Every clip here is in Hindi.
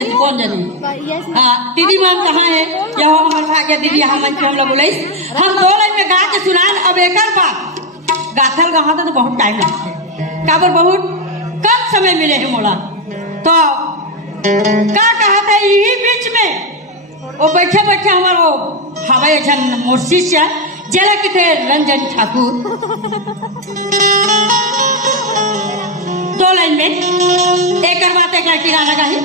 कौन जाने। हाँ दीदी मान कहाँ है? यह हमारे भाग्य दीदी यहाँ मंच पे हम लोग बोले हम 2 लाइन में गा के सुनान। अब एक बात गाथल गहा तो बहुत टाइम लगता है, काबर बहुत कम समय मिले है मोला। तो का कहा था यही बीच में वो बैठे बैठे हमारे वो हवाई जन मोर्शिश जला के थे रंजन ठाकुर 2 लाइन में एक बात एक लड़की गाना गाही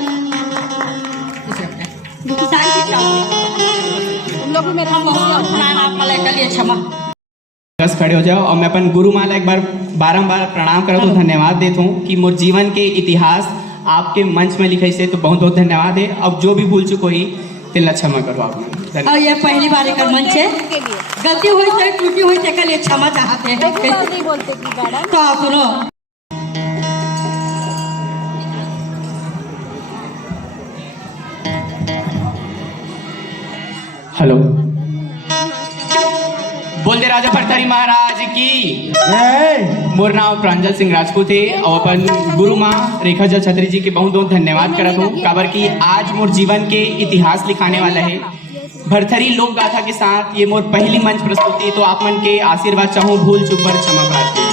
खड़े हो जाओ और मैं अपन गुरु माला एक बार बारंबार प्रणाम करता हूँ, धन्यवाद देता हूँ कि मोर जीवन के इतिहास आपके मंच में लिखे से तो बहुत बहुत धन्यवाद है। अब जो भी भूल चुको ही तिल क्षमा करो आप। और ये पहली बार एक मंच है, गलती हुई चाहे त्रुटि हुई तो लिए क्षमा चाहते हैं। तो सुनो हेलो बोल दे राजा भरथरी महाराज की। मोर नाम प्रांजल सिंह राजपूत है और अपन गुरु माँ रेखा जल छत्री जी के बहुत बहुत धन्यवाद करता हूँ काबर की आज मोर जीवन के इतिहास लिखाने वाला है। भरथरी लोक गाथा के साथ ये मोर पहली मंच प्रस्तुति, तो आप मन के आशीर्वाद चाहूँ, भूल चूक पर क्षमा प्रार्थी।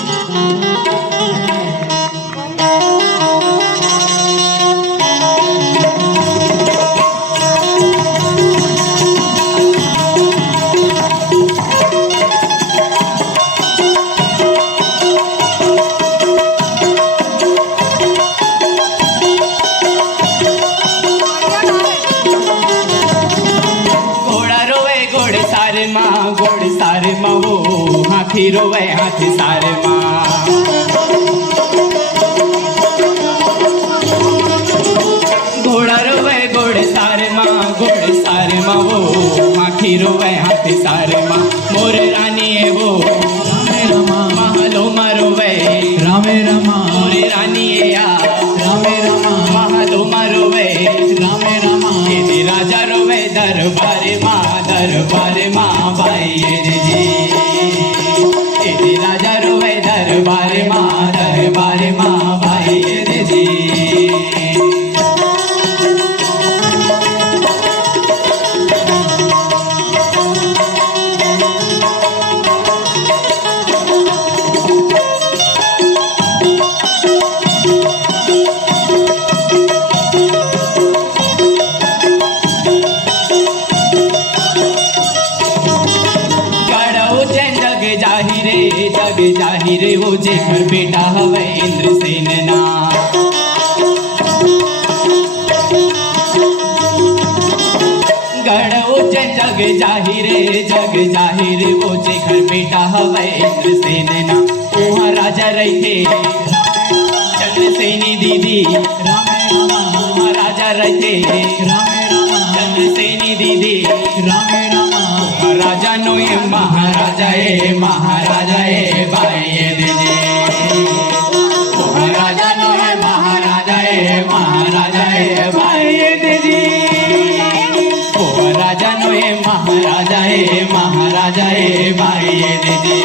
गोड़ सारे माँ वो हाथी रोवे हाथी सारे माँ। घोड़ा रोवे घोड़े सारे माँ वो हाथी रोवे हाथी सारे माँ। मोर रानी है वो रामे रमा महलो मरोवे रामे रमा। मोर रानी है या रामे रमा महलो मरोवे रामे रमा। यदि राजा रोवे दरबारे माँ भाई जी। यदि राजा रोवे दरबारे माँ भाई जी। जग जाहिरे वो जेकर बेटा हवे इंद्रसेन ना। गढ़ उज्जैन जग जाहिरे वो जेकर बेटा हवे इंद्रसेन ना। वहाँ राजा रहते चंद्रसेनी दीदी वहाँ राजा रहते चंद्रसेनी दीदी राजा नो महाराजा ए भाई दीदी। राजा नो महाराजा ए भाई दीदी। राजा नो महाराजा ए भाई दीदी।